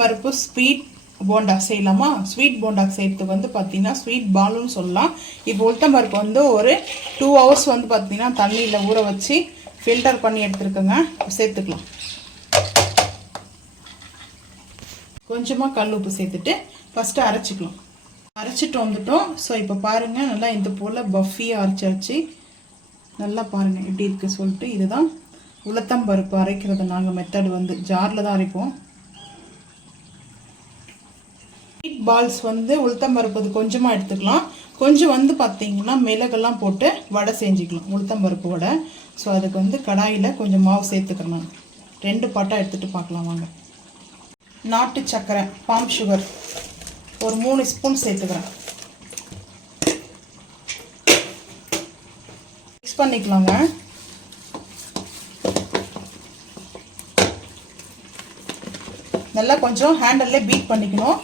பருப்பு ஸ்வீட் போண்டா செய்யலாமா? ஸ்வீட் போண்டா செய்யறதுக்கு வந்து பார்த்தீங்கன்னா ஸ்வீட் பாலுன்னு சொல்லலாம். இப்போ உளுத்தம் பருப்பு வந்து ஒரு டூ ஹவர்ஸ் வந்து பார்த்தீங்கன்னா தண்ணியில் ஊற வச்சு ஃபில்டர் பண்ணி எடுத்துருக்கோங்க. சேர்த்துக்கலாம். கொஞ்சமாக கல் உப்பு சேர்த்துட்டு ஃபஸ்ட்டு அரைச்சிக்கலாம். அரைச்சிட்டு வந்துட்டோம். ஸோ இப்போ பாருங்கள் நல்லா இந்த போல் பஃபியாக அரைச்சாச்சு. நல்லா பாருங்கள் எப்படி இருக்குது சொல்லிட்டு இதுதான். உளுத்தம் பருப்பு அரைக்கிறது நாங்கள் மெத்தடு வந்து ஜாரில் தான் அரைப்போம் ஸ்வீட் பால்ஸ் வந்து உளுத்தம் பருப்பு அது கொஞ்சமாக எடுத்துக்கலாம். கொஞ்சம் வந்து பார்த்தீங்கன்னா மிளகெல்லாம் போட்டு வடை செஞ்சுக்கலாம். உளுத்தம் பருப்பு வடை. ஸோ அதுக்கு வந்து கடாயில் கொஞ்சம் மாவு சேர்த்துக்கிறேன் ரெண்டு பாட்டாக எடுத்துகிட்டு பார்க்கலாம் வாங்க. நாட்டு சர்க்கரை பாம் சுகர் ஒரு மூணு ஸ்பூன் சேர்த்துக்கிறேன். மிக்ஸ் பண்ணிக்கலாங்க. நல்லா கொஞ்சம் ஹேண்டல்லே பீட் பண்ணிக்கணும்.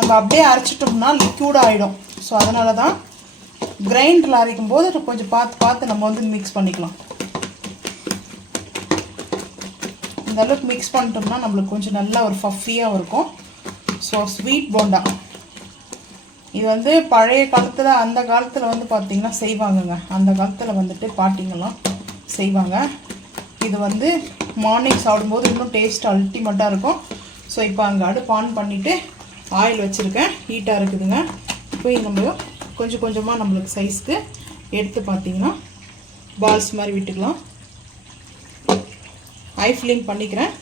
நம்ம அப்படியே அரைச்சிட்டோம்னா லிக்யூட் ஆகிடும் ஸோ அதனால தான் கிரைண்டரில் அரைக்கும் போது கொஞ்சம் பார்த்து பார்த்து நம்ம வந்து மிக்ஸ் பண்ணிக்கலாம். இந்த அளவுக்கு மிக்ஸ் பண்ணிட்டோம்னா நம்மளுக்கு கொஞ்சம் நல்லா ஒரு ஃபஃபியாக இருக்கும். So sweet bonda. இது வந்து பழைய காலத்தில் அந்த காலத்தில் வந்து பார்த்திங்கன்னா செய்வாங்கங்க. அந்த காலத்தில் வந்துட்டு பாட்டிங்கெல்லாம் செய்வாங்க. இது வந்து மார்னிங் சாப்பிடும்போது இன்னும் டேஸ்ட் அல்டிமேட்டாக இருக்கும். ஸோ இப்போ அங்கே அடுப்பு ஆன் பண்ணிவிட்டு ஆயில் வச்சுருக்கேன். ஹீட்டாக இருக்குதுங்க. இப்போ நம்ம கொஞ்சம் கொஞ்சமாக நம்மளுக்கு சைஸ்க்கு எடுத்து பார்த்தீங்கன்னா பால்ஸ் மாதிரி விட்டுக்கலாம். ஐ ஃப்ளேம் பண்ணிக்கிறேன்.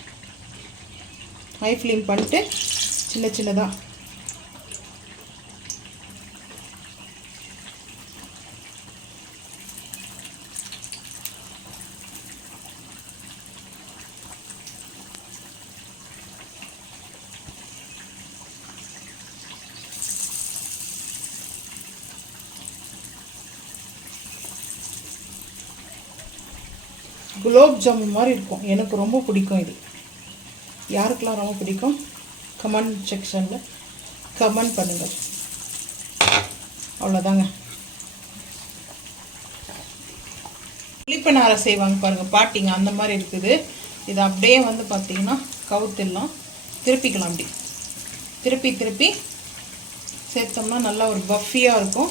ஐ ஃப்ளேம் பண்ணிட்டு சின்ன சின்னதாக குலோப் ஜாமுன் மாதிரி இருக்கும். எனக்கு ரொம்ப பிடிக்கும் இது. யாருக்கெல்லாம் ரொம்ப பிடிக்கும்? கமெண்ட் செக்ஷனில் கமெண்ட் பண்ணுங்கள் அவ்வளோதாங்க புளிப்பனாரை செய்வாங்க பாருங்கள் பாட்டிங்க அந்த மாதிரி இருக்குது. இது அப்படியே வந்து பார்த்தீங்கன்னா கவுத்திடலாம். திருப்பிக்கலாம் அப்படி. திருப்பி திருப்பி சேர்த்தோம்னா நல்லா ஒரு பஃபியாக இருக்கும்.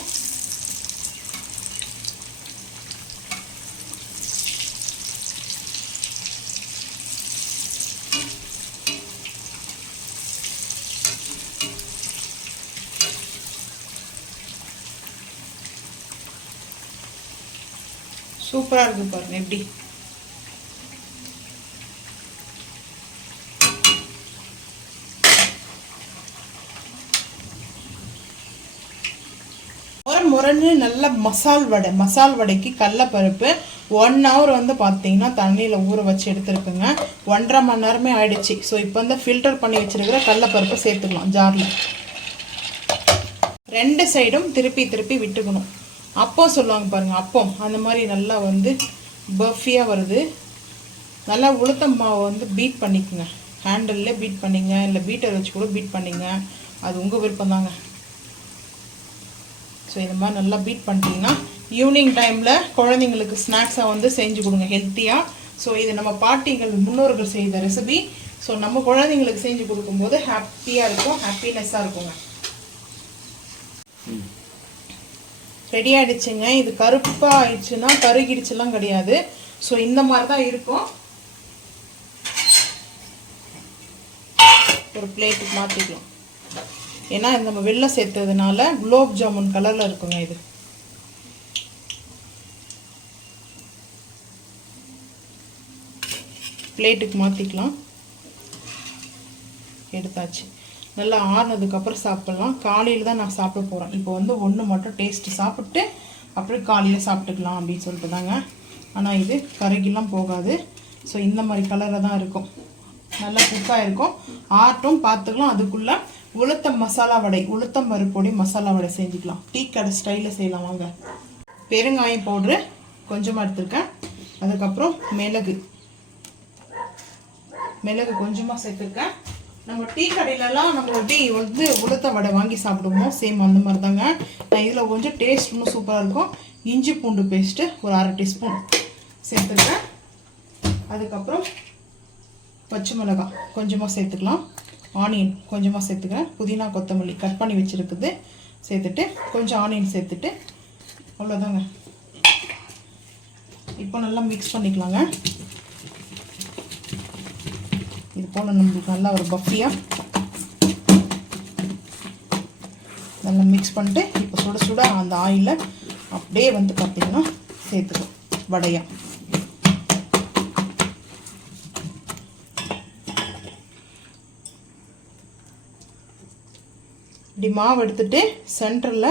சூப்பராக இருக்குது பாருங்க எப்படி? முறை நல்ல மசால் வடை மசால் வடைக்கு கடலப்பருப்பு ஒன் ஹவர் வந்து பார்த்தீங்கன்னா தண்ணியில் ஊற வச்சு எடுத்துருக்குங்க. ஒன்றரை மணி நேரமே ஆயிடுச்சு. ஸோ இப்போ வந்து ஃபில்டர் பண்ணி வச்சிருக்கிற கடலப்பருப்பை சேர்த்துக்கலாம் ஜாரில் ரெண்டு சைடும் திருப்பி திருப்பி விட்டுக்கணும். அப்பம் சொல்லுவாங்க பாருங்கள் அப்பம். அந்த மாதிரி நல்லா வந்து பஃபியாக வருது. நல்லா உளுத்தம் மாவை வந்து பீட் பண்ணிக்கோங்க. ஹேண்டல்லே பீட் பண்ணிங்க இல்லை பீட்டர் வச்சு கூட பீட் பண்ணிங்க. அது உங்கள் விருப்பம் தாங்க ஸோ இந்த மாதிரி நல்லா பீட் பண்ணிட்டீங்கன்னா ஈவினிங் டைமில் குழந்தைங்களுக்கு ஸ்நாக்ஸாக வந்து செஞ்சு கொடுங்க ஹெல்த்தியாக ஸோ இது நம்ம பாட்டிகள் முன்னோர்கள் செய்த ரெசிபி ஸோ நம்ம குழந்தைங்களுக்கு செஞ்சு கொடுக்கும்போது ஹாப்பியாக இருக்கும் ஹாப்பினஸ்ஸாக இருக்குங்க. ரெடி ஆகிடுச்சிங்க இது கருப்பாக ஆயிடுச்சுன்னா கருகிடுச்சுலாம் கிடையாது. ஸோ இந்த மாதிரி தான் இருக்கும். ஒரு பிளேட்டுக்கு மாற்றிக்கலாம் ஏன்னா நம்ம வெளில சேர்த்ததுனால குலோப் ஜாமுன் கலரில் இருக்குங்க இது. பிளேட்டுக்கு மாற்றிக்கலாம் எடுத்தாச்சு. நல்லா ஆறுனதுக்கப்புறம் சாப்பிட்லாம். காலையில் தான் நான் சாப்பிட போகிறேன் இப்போ வந்து ஒன்று மட்டும் டேஸ்ட்டு சாப்பிட்டு அப்புறம் காலையில் சாப்பிட்டுக்கலாம் அப்படின்னு சொல்லிட்டு தாங்க. ஆனால் இது கருகிலாம் போகாது. ஸோ இந்த மாதிரி கலரில் தான் இருக்கும். நல்லா குக்காக இருக்கும் ஆட்டும் பார்த்துக்கலாம். அதுக்குள்ளே உளுத்தம் மசாலா வடை உளுத்தம் பருப்பொடி மசாலா வடை செஞ்சுக்கலாம். டீ கடை ஸ்டைலில் செய்யலாம் வாங்க. பெருங்காயம் பவுட்ரு கொஞ்சமாக எடுத்துருக்கேன். அதுக்கப்புறம் மிளகு. மிளகு கொஞ்சமாக சேர்த்துருக்கேன். நம்ம டீ கடையிலலாம் நம்ம எப்படி வந்து உளுத்த வடை வாங்கி சாப்பிடுவோம். சேம் அந்த மாதிரி தாங்க நான் இதில் கொஞ்சம் டேஸ்ட் இன்னும் சூப்பராக இருக்கும். இஞ்சி பூண்டு பேஸ்ட்டு ஒரு அரை டீஸ்பூன் சேர்த்துருக்கேன். அதுக்கப்புறம் பச்சை மிளகாய் கொஞ்சமாக சேர்த்துக்கலாம். ஆனியன் கொஞ்சமாக சேர்த்துக்கிறேன். புதினா கொத்தமல்லி கட் பண்ணி வச்சுருக்குது. சேர்த்துட்டு கொஞ்சம் ஆனியன் சேர்த்துட்டு அவ்வளோதாங்க இப்போ நல்லா மிக்ஸ் பண்ணிக்கலாங்க. இது போல் நம்மளுக்கு நல்லா ஒரு பஃபியாக நல்லா மிக்ஸ் பண்ணிட்டு இப்போ சுட சுட அந்த ஆயிலை அப்படியே வந்து பார்த்திங்கன்னா சேர்த்துக்கலாம் வடையா. இப்படி மாவு எடுத்துகிட்டு சென்டரில்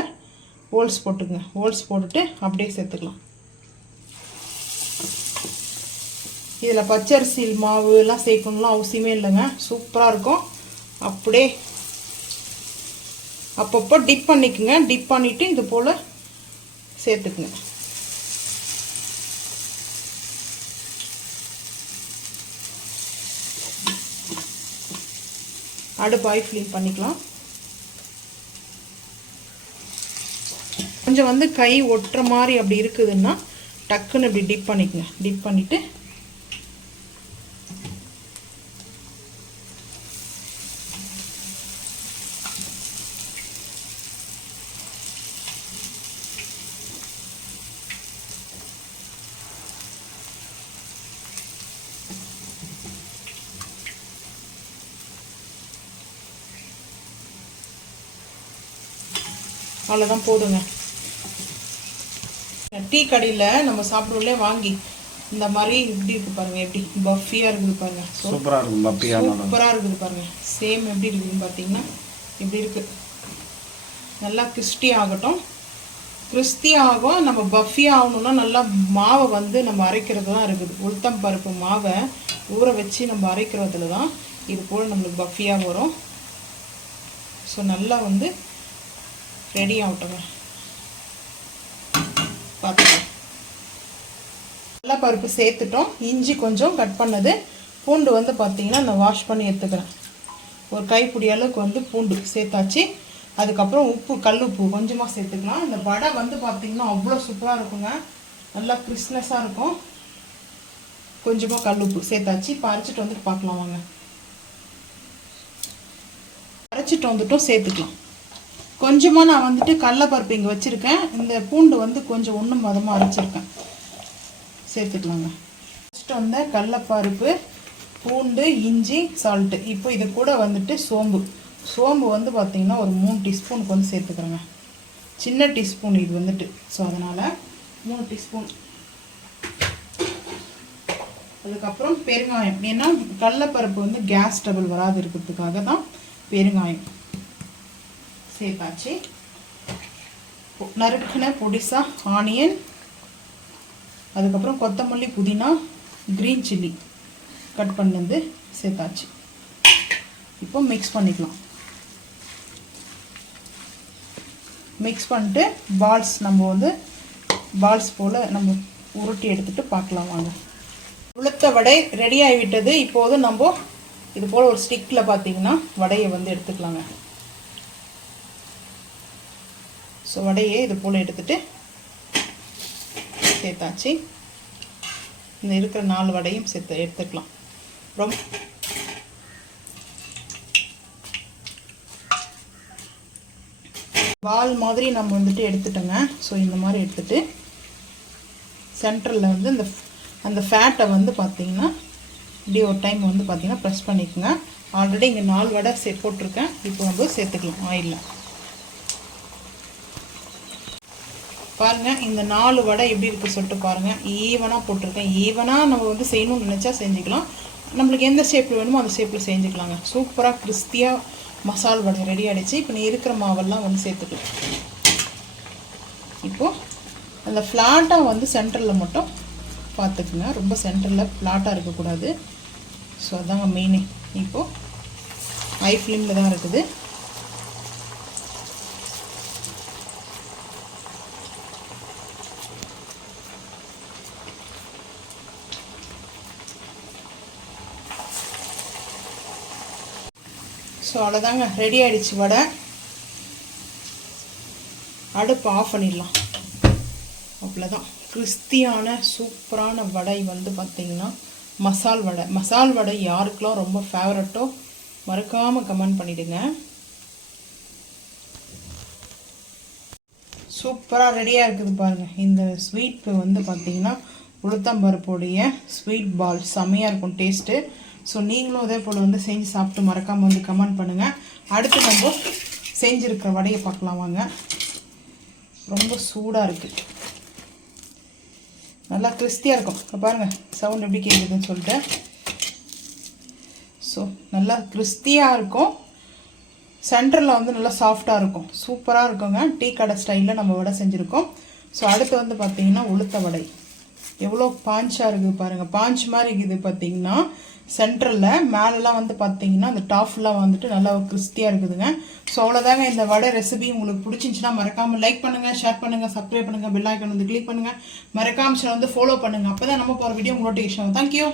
ஹோல்ஸ் போட்டுக்குங்க. ஹோல்ஸ் போட்டுட்டு அப்படியே சேர்த்துக்கலாம். இதில் பச்சரிசி மாவு எல்லாம் சேர்க்கணும்லாம் அவசியமே இல்லைங்க. சூப்பராக இருக்கும். அப்படியே அப்பப்போ டிப் பண்ணிக்கோங்க. டிப் பண்ணிவிட்டு இது போல் சேர்த்துக்குங்க. அடுப்பு ஆய் பண்ணிக்கலாம். கொஞ்சம் வந்து கை ஒட்டுற மாதிரி அப்படி இருக்குதுன்னா டக்குன்னு இப்படி டிப் பண்ணிக்கங்க. டிப் பண்ணிவிட்டு அவ்வளோதான் போதுங்க. டீ கடையில் நம்ம சாப்பிடுவோம்லே வாங்கி. இந்த மாதிரி எப்படி இருக்கு பாருங்க எப்படி? பஃபியாக இருக்குது பாருங்க. சூப்பராக இருக்கும் பப்பியா சூப்பராக இருக்குது பாருங்க. சேம் எப்படி இருக்குதுன்னு பார்த்தீங்கன்னா இப்படி இருக்கு? நல்லா கிறிஸ்டி ஆகட்டும். கிறிஸ்டி ஆகும் நம்ம பஃபி ஆகணும்னா நல்லா மாவை வந்து நம்ம அரைக்கிறது தான் இருக்குது. உளுத்தம் பருப்பு மாவை ஊற வச்சு நம்ம அரைக்கிறதுல தான் இது போல் நம்மளுக்கு பஃபியாக வரும். ஸோ நல்லா வந்து ரெடி ஆகட்டுங்க பார்த்துக்கலாம் பருப்பு சேர்த்துட்டோம். இஞ்சி கொஞ்சம் கட் பண்ணது. பூண்டு வந்து பார்த்தீங்கன்னா நான் வாஷ் பண்ணி எடுத்துக்கிறேன். ஒரு கைப்பிடி அளவுக்கு வந்து பூண்டு சேர்த்தாச்சு. அதுக்கப்புறம் உப்பு கல் உப்பு கொஞ்சமாக சேர்த்துக்கலாம். இந்த வடை வந்து பார்த்திங்கன்னா அவ்வளோ சூப்பராக இருக்குங்க. நல்லா கிறிஸ்னஸாக இருக்கும். கொஞ்சமாக கல் உப்பு சேர்த்தாச்சு. இப்போ அரைச்சிட்டு வந்துட்டு பார்க்கலாம் வாங்க. அரைச்சிட்டு வந்துட்டும் சேர்த்துக்கலாம். கொஞ்சமாக நான் வந்துட்டு கடலப்பருப்பு இங்கே வச்சுருக்கேன். இந்த பூண்டு வந்து கொஞ்சம் ஒன்றும் மதமாக அரைச்சிருக்கேன். சேர்த்துக்கலாங்க. ஃபஸ்ட்டு வந்து கடலப்பருப்பு பூண்டு இஞ்சி சால்ட்டு இப்போ இது கூட வந்துட்டு சோம்பு. சோம்பு வந்து பார்த்திங்கன்னா ஒரு மூணு டீஸ்பூனுக்கு வந்து சேர்த்துக்கிறேங்க. சின்ன டீஸ்பூன் இது வந்துட்டு. ஸோ அதனால் மூணு டீஸ்பூன் அதுக்கப்புறம் பெருங்காயம். ஏன்னா கடலப்பருப்பு வந்து கேஸ் டபுள் வராது இருக்கிறதுக்காக தான் பெருங்காயம். சேர்த்தாச்சு நறுக்குன பொடிசா ஆனியன் அதுக்கப்புறம் கொத்தமல்லி புதினா க்ரீன் சில்லி கட் பண்ணது சேர்த்தாச்சு இப்போ மிக்ஸ் பண்ணிக்கலாம். மிக்ஸ் பண்ணிட்டு பால்ஸ் நம்ம வந்து பால்ஸ் போல் நம்ம உருட்டி எடுத்துகிட்டு பார்க்கலாம் வாங்க. உளுத்த வடை ரெடி ஆகிவிட்டது. இப்போது நம்ம இது போல் ஒரு ஸ்டிக்கில் பார்த்தீங்கன்னா வடையை வந்து எடுத்துக்கலாங்க. ஸோ வடையை இது போல் எடுத்துகிட்டு சேர்த்தாச்சு. இந்த இருக்கிற நாலு வடையும் சேர்த்து எடுத்துக்கலாம். ரொம்ப வால் மாதிரி நம்ம வந்துட்டு எடுத்துட்டோங்க. ஸோ இந்த மாதிரி எடுத்துட்டு சென்டரில் வந்து இந்த அந்த ஃபேட்டை வந்து பார்த்திங்கன்னா இப்படி ஒரு டைம் வந்து பார்த்திங்கன்னா ப்ரெஸ் பண்ணிக்கோங்க. ஆல்ரெடி இங்கே நாலு வடை சே போட்டிருக்கேன். இப்போ வந்து சேர்த்துக்கலாம் ஆயிலில் பாருங்கள் இந்த நாலு வடை எப்படி இருக்குது சொல்லிட்டு பாருங்கள் ஈவனாக போட்டிருக்கேன். ஈவனாக நம்ம வந்து செய்யணும்னு நினச்சா செஞ்சுக்கலாம். நம்மளுக்கு எந்த ஷேப்பில் வேணுமோ அந்த ஷேப்பில் செஞ்சுக்கலாங்க. சூப்பராக கிறிஸ்தியாக மசால் வடை ரெடி ஆகிடுச்சு இப்போ நீ இருக்கிற மாவெல்லாம் வந்து சேர்த்துக்கலாம். இப்போது அந்த ஃப்ளாட்டாக வந்து சென்டரில் மட்டும் பார்த்துக்குங்க. ரொம்ப சென்டரில் ஃப்ளாட்டாக இருக்கக்கூடாது. ஸோ அதாங்க மெயினே இப்போது ஹை ஃப்ளேமில் தான் இருக்குது. ஸோ அவ்வளோதாங்க ரெடி ஆகிடுச்சு வடை. அடுப்பு ஆஃப் பண்ணிடலாம். அவ்வளோதான் கிறிஸ்தியான சூப்பரான வடை வந்து பார்த்திங்கன்னா மசால் வடை. மசால் வடை யாருக்கெல்லாம் ரொம்ப ஃபேவரட்டோ மறக்காமல் கமெண்ட் பண்ணிவிடுங்க சூப்பராக ரெடியாக இருக்குது பாருங்கள் இந்த ஸ்வீட் வந்து பார்த்தீங்கன்னா உளுத்தம்பருப்புடைய ஸ்வீட் பால் செம்மையாக இருக்கும் டேஸ்ட்டு ஸோ நீங்களும் அதே போல் வந்து செஞ்சு சாப்பிட்டு மறக்காமல் வந்து கமெண்ட் பண்ணுங்கள் அடுத்து நம்ம செஞ்சுருக்கிற வடையை பார்க்கலாம் வாங்க. ரொம்ப சூடாக இருக்குது நல்லா கிறிஸ்தியாக இருக்கும். இப்போ பாருங்கள் சவுண்ட் எப்படி கேட்குதுன்னு சொல்லிட்டு. ஸோ நல்லா கிறிஸ்தியாக இருக்கும். சென்டரில் வந்து நல்லா சாஃப்டாக இருக்கும். சூப்பராக இருக்குங்க. டீ கடை ஸ்டைலில் நம்ம வடை செஞ்சுருக்கோம். ஸோ அடுத்து வந்து பார்த்தீங்கன்னா உளுத்த வடை. எவ்வளோ பாஞ்சாக இருக்குது பாருங்கள் பாஞ்ச் மாதிரி இருக்குது பார்த்தீங்கன்னா சென்டரில் மேலெலாம் வந்து பார்த்தீங்கன்னா அந்த டாப்லாம் வந்துட்டு நல்லா கிறிஸ்டியாக இருக்குதுங்க. ஸோ அவ்வளோதாங்க இந்த வடை ரெசிபி உங்களுக்கு பிடிச்சிருந்துச்சுன்னா மறக்காமல் லைக் பண்ணுங்கள் ஷேர் பண்ணுங்கள் சப்ஸ்கிரைப் பண்ணுங்கள் பெல் ஐக்கன் வந்து கிளிக் பண்ணுங்கள் மறக்காமல் வந்து ஃபாலோ பண்ணுங்கள் அப்போ தான் நம்ம போகிற வீடியோ நோட்டிஃபிகேஷன் தேங்க்யூ